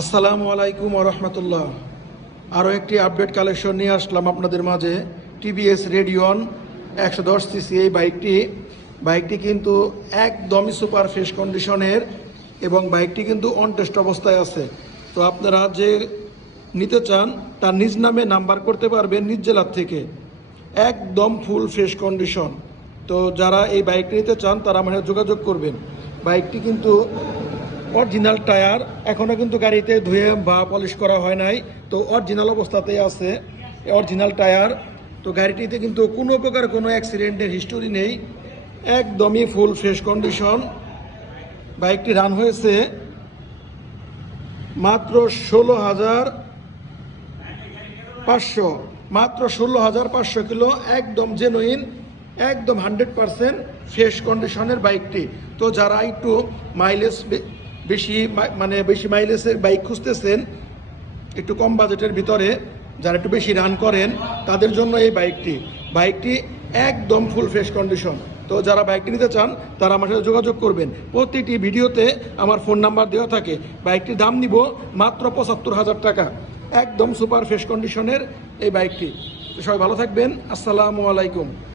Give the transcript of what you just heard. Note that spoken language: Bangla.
আসসালামু আলাইকুম রহমতুল্লাহ। আরও একটি আপডেট কালেকশন নিয়ে আসলাম আপনাদের মাঝে। টিভিএস রেডিয়ন 110 সিসি এই বাইকটি কিন্তু একদমই সুপার ফ্রেশ কন্ডিশনের এবং বাইকটি কিন্তু অন টেস্ট অবস্থায় আছে। তো আপনারা যে নিতে চান তার নিজ নামে নাম্বার করতে পারবেন নিজ জেলার থেকে, একদম ফুল ফ্রেশ কন্ডিশন। তো যারা এই বাইকটি নিতে চান তারা আমার সাথে যোগাযোগ করবেন। বাইকটি কিন্তু অরিজিনাল টায়ার, এখনও কিন্তু গাড়িতে ধুয়ে বা পলিশ করা হয় নাই, তো অরিজিনাল অবস্থাতেই আছে অরিজিনাল টায়ার। তো গাড়িটিতে কিন্তু কোনো প্রকার কোনো অ্যাক্সিডেন্টের হিস্টোরি নেই, একদমই ফুল ফ্রেশ কন্ডিশন। বাইকটি রান হয়েছে মাত্র 16,500, মাত্র 16,500 কিলো, একদম জেনুইন, একদম 100% ফ্রেশ কন্ডিশনের বাইকটি। তো যারা একটু মাইলেজ বেশি মাইলেজের বাইক খুঁজতেছেন, একটু কম বাজেটের ভিতরে, যারা একটু বেশি রান করেন তাদের জন্য এই বাইকটি একদম ফুল ফ্রেশ কন্ডিশন। তো যারা বাইকটি নিতে চান তারা আমার সাথে যোগাযোগ করবেন। প্রতিটি ভিডিওতে আমার ফোন নাম্বার দেওয়া থাকে। বাইকটির দাম নিব মাত্র 75,000 টাকা, একদম সুপার ফ্রেশ কন্ডিশনের এই বাইকটি। তো সবাই ভালো থাকবেন। আসসালামু আলাইকুম।